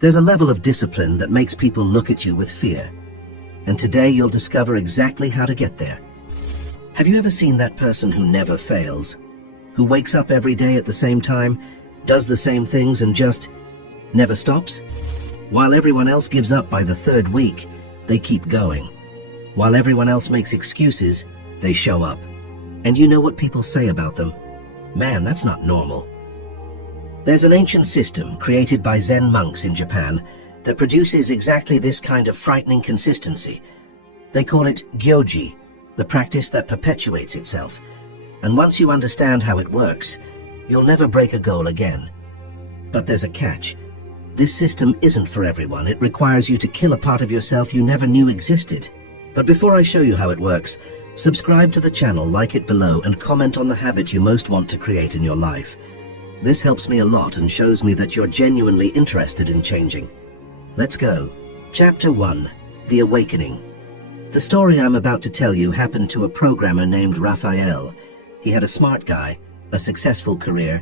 There's a level of discipline that makes people look at you with fear. And today you'll discover exactly how to get there. Have you ever seen that person who never fails? Who wakes up every day at the same time, does the same things and just never stops? While everyone else gives up by the third week, they keep going. While everyone else makes excuses, they show up. And you know what people say about them? Man, that's not normal. There's an ancient system created by Zen monks in Japan that produces exactly this kind of frightening consistency. They call it Gyoji, the practice that perpetuates itself. And once you understand how it works, you'll never break a goal again. But there's a catch. This system isn't for everyone. It requires you to kill a part of yourself you never knew existed. But before I show you how it works, subscribe to the channel, like it below, and comment on the habit you most want to create in your life. This helps me a lot and shows me that you're genuinely interested in changing. Let's go. Chapter 1. The Awakening. The story I'm about to tell you happened to a programmer named Rafael. He had a smart guy, a successful career,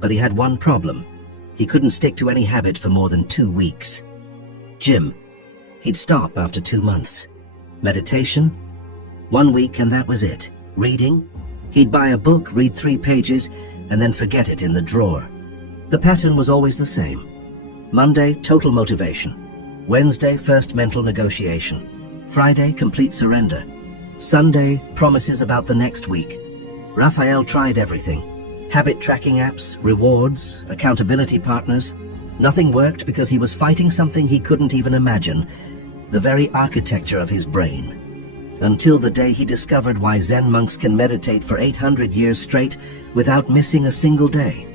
but he had one problem. He couldn't stick to any habit for more than 2 weeks. Gym. He'd stop after 2 months. Meditation. 1 week and that was it. Reading. He'd buy a book, read 3 pages, and then forget it in the drawer. The pattern was always the same. Monday, total motivation. Wednesday, first mental negotiation. Friday, complete surrender. Sunday, promises about the next week. Rafael tried everything. Habit tracking apps, rewards, accountability partners. Nothing worked because he was fighting something he couldn't even imagine, the very architecture of his brain. Until the day he discovered why Zen monks can meditate for 800 years straight without missing a single day.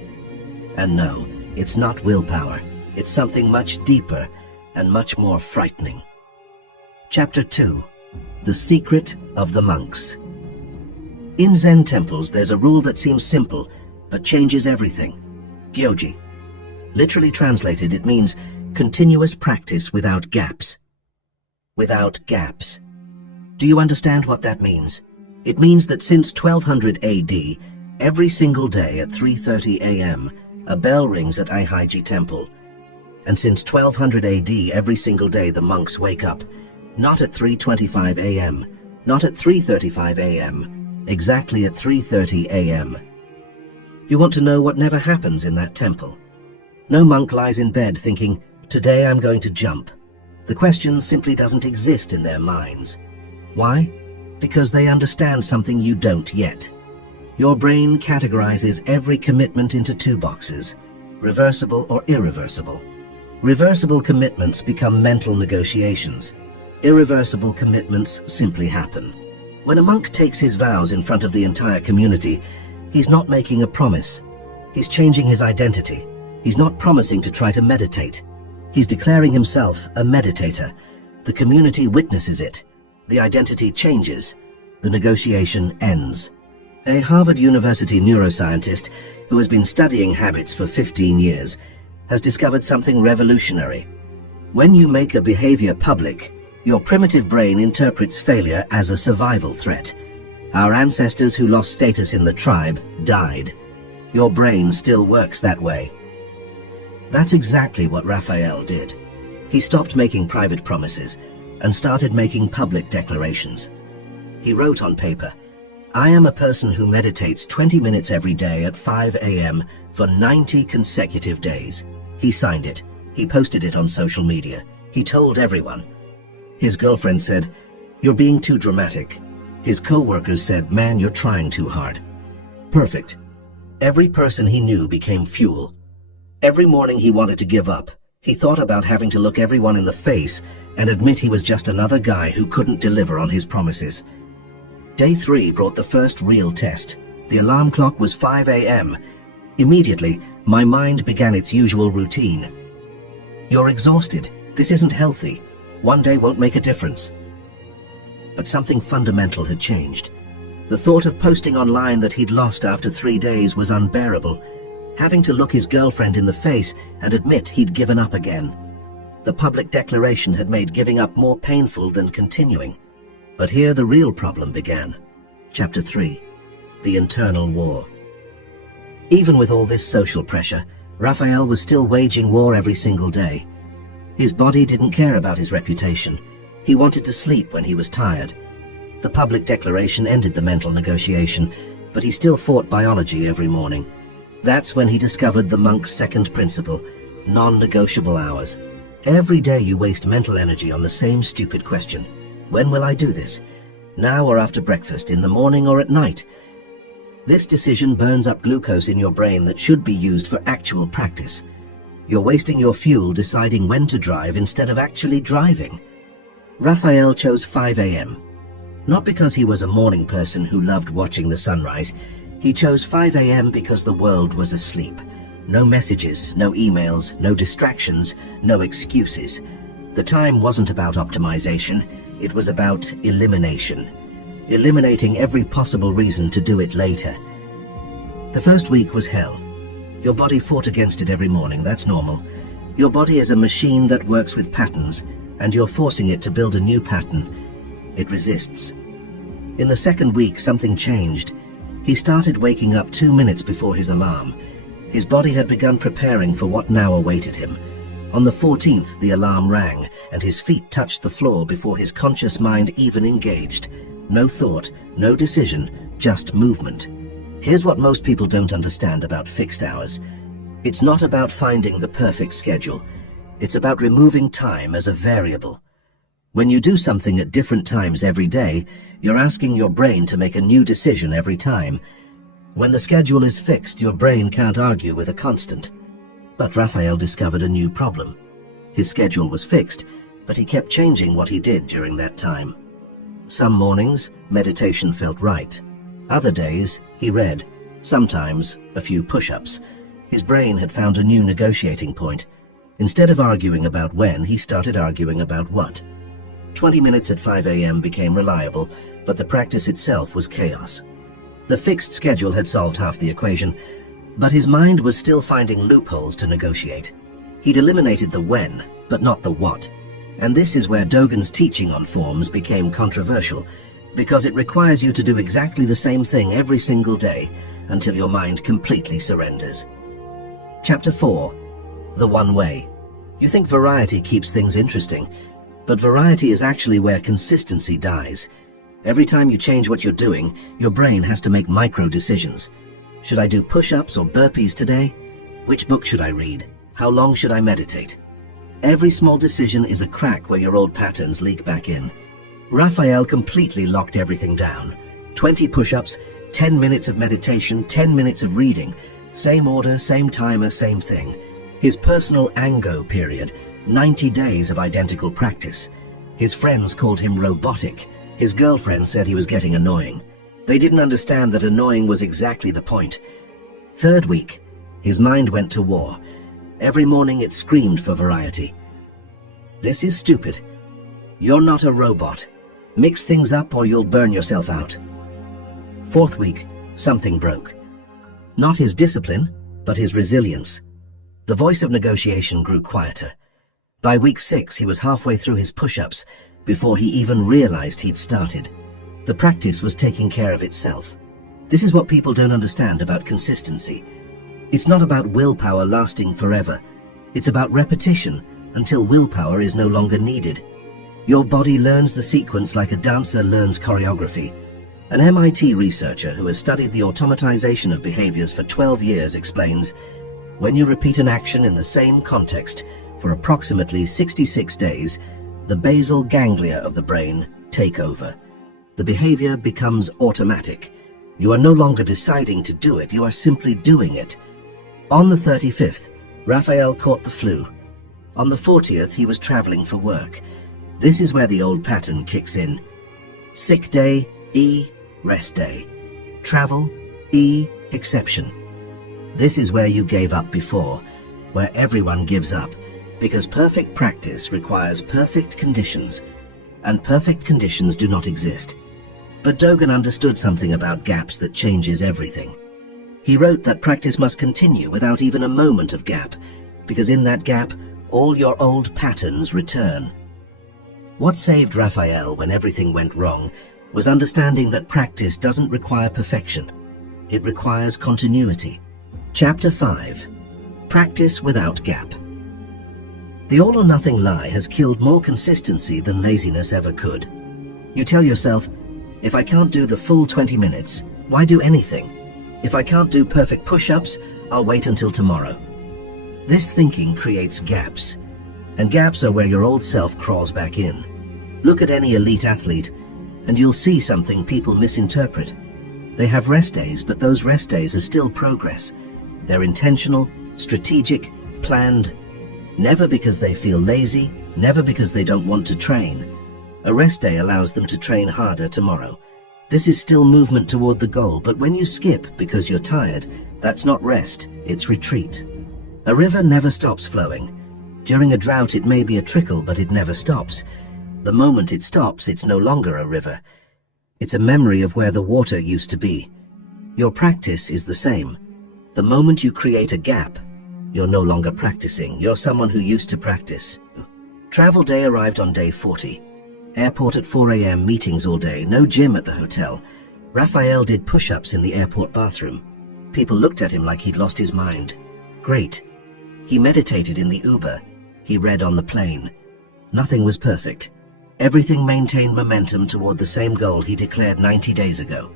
And no, it's not willpower. It's something much deeper and much more frightening. Chapter 2. The Secret of the Monks. In Zen temples, there's a rule that seems simple, but changes everything. Gyoji. Literally translated, it means continuous practice without gaps. Without gaps. Do you understand what that means? It means that since 1200 AD, every single day at 3:30 a.m., a bell rings at Gyoji Temple. And since 1200 AD, every single day the monks wake up, not at 3:25 a.m., not at 3:35 a.m., exactly at 3:30 a.m. You want to know what never happens in that temple? No monk lies in bed thinking, today I'm going to jump. The question simply doesn't exist in their minds. Why? Because they understand something you don't yet. Your brain categorizes every commitment into 2 boxes, reversible or irreversible. Reversible commitments become mental negotiations. Irreversible commitments simply happen. When a monk takes his vows in front of the entire community, he's not making a promise. He's changing his identity. He's not promising to try to meditate. He's declaring himself a meditator. The community witnesses it. The identity changes. The negotiation ends. A Harvard University neuroscientist who has been studying habits for 15 years has discovered something revolutionary. When you make a behavior public, your primitive brain interprets failure as a survival threat. Our ancestors who lost status in the tribe died. Your brain still works that way. That's exactly what Rafael did. He stopped making private promises and started making public declarations. He wrote on paper, I am a person who meditates 20 minutes every day at 5 a.m. for 90 consecutive days. He signed it. He posted it on social media. He told everyone. His girlfriend said, you're being too dramatic. His co-workers said, man, you're trying too hard. Perfect. Every person he knew became fuel. Every morning he wanted to give up. He thought about having to look everyone in the face and admit he was just another guy who couldn't deliver on his promises. Day 3 brought the first real test. The alarm clock was 5 a.m. Immediately, my mind began its usual routine. You're exhausted. This isn't healthy. One day won't make a difference. But something fundamental had changed. The thought of posting online that he'd lost after 3 days was unbearable. Having to look his girlfriend in the face and admit he'd given up again. The public declaration had made giving up more painful than continuing. But here the real problem began. Chapter 3. The Internal War. Even with all this social pressure, Rafael was still waging war every single day. His body didn't care about his reputation. He wanted to sleep when he was tired. The public declaration ended the mental negotiation, but he still fought biology every morning. That's when he discovered the monk's second principle, non-negotiable hours. Every day you waste mental energy on the same stupid question. When will I do this? Now or after breakfast, in the morning or at night? This decision burns up glucose in your brain that should be used for actual practice. You're wasting your fuel deciding when to drive instead of actually driving. Rafael chose 5 a.m. Not because he was a morning person who loved watching the sunrise. He chose 5 a.m. because the world was asleep. No messages, no emails, no distractions, no excuses. The time wasn't about optimization, it was about elimination. Eliminating every possible reason to do it later. The first week was hell. Your body fought against it every morning, that's normal. Your body is a machine that works with patterns, and you're forcing it to build a new pattern. It resists. In the second week, something changed. He started waking up 2 minutes before his alarm. His body had begun preparing for what now awaited him. On the 14th, the alarm rang, and his feet touched the floor before his conscious mind even engaged. No thought, no decision, just movement. Here's what most people don't understand about fixed hours. It's not about finding the perfect schedule. It's about removing time as a variable. When you do something at different times every day, you're asking your brain to make a new decision every time. When the schedule is fixed, your brain can't argue with a constant. But Rafael discovered a new problem. His schedule was fixed, but he kept changing what he did during that time. Some mornings, meditation felt right. Other days, he read. Sometimes, a few push-ups. His brain had found a new negotiating point. Instead of arguing about when, he started arguing about what. 20 minutes at 5 a.m. became reliable, but the practice itself was chaos. The fixed schedule had solved half the equation, but his mind was still finding loopholes to negotiate. He'd eliminated the when, but not the what. And this is where Dogen's teaching on forms became controversial, because it requires you to do exactly the same thing every single day until your mind completely surrenders. Chapter 4. The One Way. You think variety keeps things interesting, but variety is actually where consistency dies. Every time you change what you're doing, your brain has to make micro decisions. Should I do push-ups or burpees today? Which book should I read? How long should I meditate? Every small decision is a crack where your old patterns leak back in. Rafael completely locked everything down. 20 push-ups, 10 minutes of meditation, 10 minutes of reading. Same order, same timer, same thing. His personal Ango period, 90 days of identical practice. His friends called him robotic. His girlfriend said he was getting annoying. They didn't understand that annoying was exactly the point. Third week, his mind went to war. Every morning it screamed for variety. This is stupid. You're not a robot. Mix things up or you'll burn yourself out. Fourth week, something broke. Not his discipline, but his resilience. The voice of negotiation grew quieter. By week 6, he was halfway through his push-ups before he even realized he'd started. The practice was taking care of itself. This is what people don't understand about consistency. It's not about willpower lasting forever. It's about repetition until willpower is no longer needed. Your body learns the sequence like a dancer learns choreography. An MIT researcher who has studied the automatization of behaviors for 12 years explains, when you repeat an action in the same context for approximately 66 days, the basal ganglia of the brain take over. The behavior becomes automatic. You are no longer deciding to do it, you are simply doing it. On the 35th, Rafael caught the flu. On the 40th, he was traveling for work. This is where the old pattern kicks in. Sick day, E, rest day. Travel, E, exception. This is where you gave up before, where everyone gives up, because perfect practice requires perfect conditions, and perfect conditions do not exist. But Dogen understood something about gaps that changes everything. He wrote that practice must continue without even a moment of gap, because in that gap, all your old patterns return. What saved Rafael when everything went wrong was understanding that practice doesn't require perfection. It requires continuity. Chapter 5. Practice without gap. The all-or-nothing lie has killed more consistency than laziness ever could. You tell yourself, if I can't do the full 20 minutes, why do anything? If I can't do perfect push-ups, I'll wait until tomorrow. This thinking creates gaps, and gaps are where your old self crawls back in. Look at any elite athlete, and you'll see something people misinterpret. They have rest days, but those rest days are still progress. They're intentional, strategic, planned, never because they feel lazy, never because they don't want to train. A rest day allows them to train harder tomorrow. This is still movement toward the goal, but when you skip because you're tired, that's not rest, it's retreat. A river never stops flowing. During a drought it may be a trickle, but it never stops. The moment it stops, it's no longer a river. It's a memory of where the water used to be. Your practice is the same. The moment you create a gap, you're no longer practicing. You're someone who used to practice. Travel day arrived on day 40. Airport at 4 a.m., meetings all day, no gym at the hotel. Rafael did push-ups in the airport bathroom. People looked at him like he'd lost his mind. Great. He meditated in the Uber. He read on the plane. Nothing was perfect. Everything maintained momentum toward the same goal he declared 90 days ago.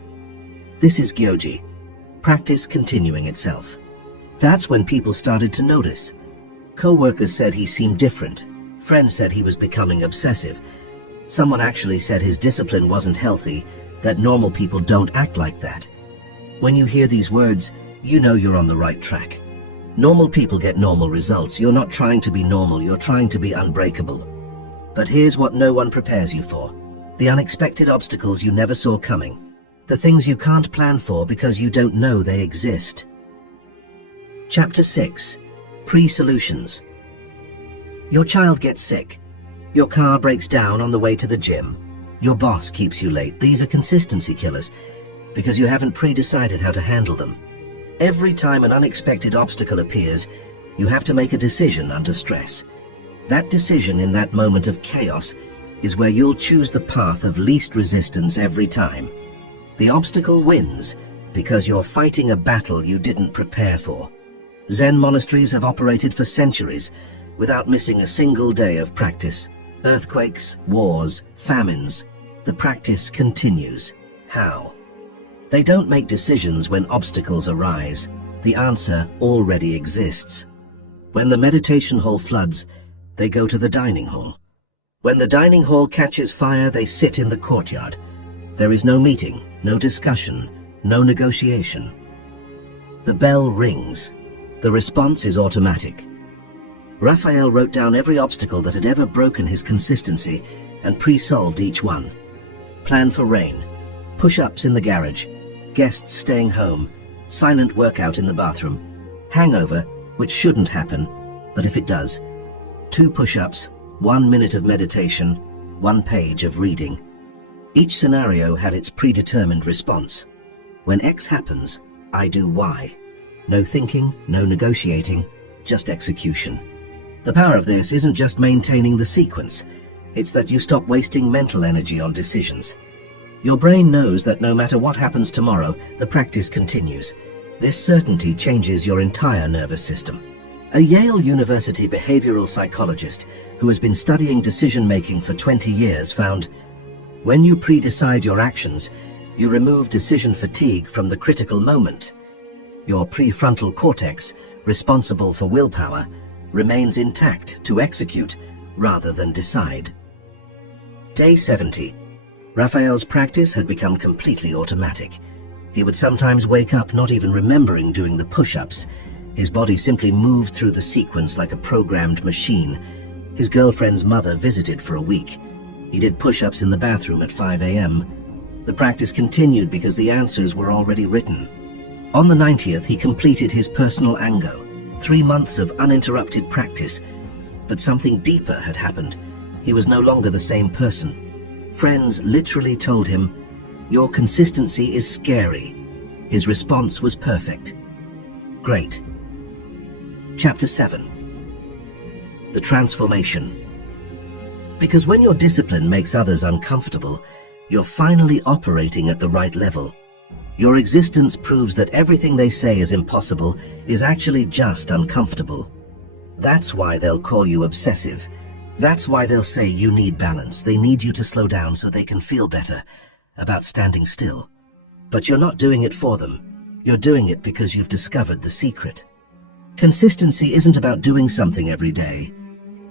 This is Gyoji. Practice continuing itself. That's when people started to notice. Co-workers said he seemed different. Friends said he was becoming obsessive. Someone actually said his discipline wasn't healthy, that normal people don't act like that. When you hear these words, you know you're on the right track. Normal people get normal results. You're not trying to be normal, you're trying to be unbreakable. But here's what no one prepares you for. The unexpected obstacles you never saw coming. The things you can't plan for because you don't know they exist. Chapter 6. Pre-solutions. Your child gets sick. Your car breaks down on the way to the gym. Your boss keeps you late. These are consistency killers because you haven't pre-decided how to handle them. Every time an unexpected obstacle appears, you have to make a decision under stress. That decision in that moment of chaos is where you'll choose the path of least resistance every time. The obstacle wins because you're fighting a battle you didn't prepare for. Zen monasteries have operated for centuries without missing a single day of practice. Earthquakes, wars, famines. The practice continues. How? They don't make decisions when obstacles arise. The answer already exists. When the meditation hall floods, they go to the dining hall. When the dining hall catches fire, they sit in the courtyard. There is no meeting, no discussion, no negotiation. The bell rings. The response is automatic. Rafael wrote down every obstacle that had ever broken his consistency and pre-solved each one. Plan for rain, push-ups in the garage, guests staying home, silent workout in the bathroom, hangover, which shouldn't happen, but if it does, 2 push-ups, 1 minute of meditation, 1 page of reading. Each scenario had its predetermined response. When X happens, I do Y. No thinking, no negotiating, just execution. The power of this isn't just maintaining the sequence, it's that you stop wasting mental energy on decisions. Your brain knows that no matter what happens tomorrow, the practice continues. This certainty changes your entire nervous system. A Yale University behavioral psychologist who has been studying decision-making for 20 years found, when you pre-decide your actions, you remove decision fatigue from the critical moment. Your prefrontal cortex, responsible for willpower, remains intact to execute rather than decide. Day 70. Rafael's practice had become completely automatic. He would sometimes wake up not even remembering doing the push-ups. His body simply moved through the sequence like a programmed machine. His girlfriend's mother visited for a week. He did push-ups in the bathroom at 5 a.m. The practice continued because the answers were already written. On the 90th, he completed his personal Ango, 3 months of uninterrupted practice. But something deeper had happened. He was no longer the same person. Friends literally told him, "Your consistency is scary." His response was perfect. Great. Chapter 7. The transformation. Because when your discipline makes others uncomfortable, you're finally operating at the right level. Your existence proves that everything they say is impossible is actually just uncomfortable. That's why they'll call you obsessive. That's why they'll say you need balance. They need you to slow down so they can feel better about standing still. But you're not doing it for them. You're doing it because you've discovered the secret. Consistency isn't about doing something every day.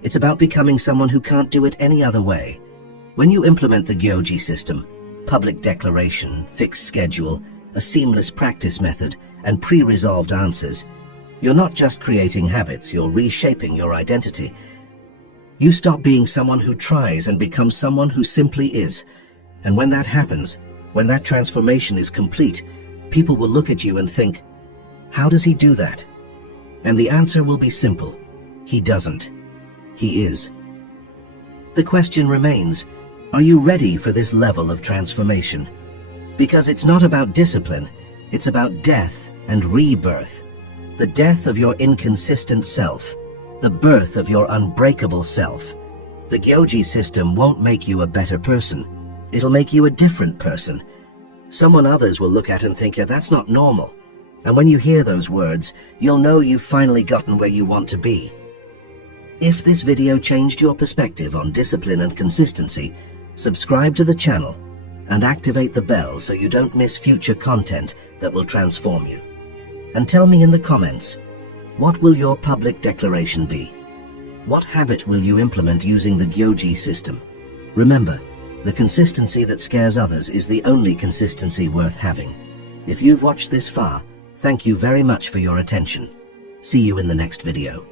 It's about becoming someone who can't do it any other way. When you implement the Gyoji system, public declaration, fixed schedule, a seamless practice method, and pre-resolved answers, you're not just creating habits, you're reshaping your identity. You stop being someone who tries and become someone who simply is. And when that happens, when that transformation is complete, people will look at you and think, how does he do that? And the answer will be simple. He doesn't. He is. The question remains, are you ready for this level of transformation? Because it's not about discipline, it's about death and rebirth. The death of your inconsistent self, the birth of your unbreakable self. The Gyoji system won't make you a better person. It'll make you a different person. Someone others will look at and think, yeah, that's not normal. And when you hear those words, you'll know you've finally gotten where you want to be. If this video changed your perspective on discipline and consistency, subscribe to the channel and activate the bell so you don't miss future content that will transform you. And tell me in the comments, what will your public declaration be? What habit will you implement using the Gyoji system? Remember, the consistency that scares others is the only consistency worth having. If you've watched this far, thank you very much for your attention. See you in the next video.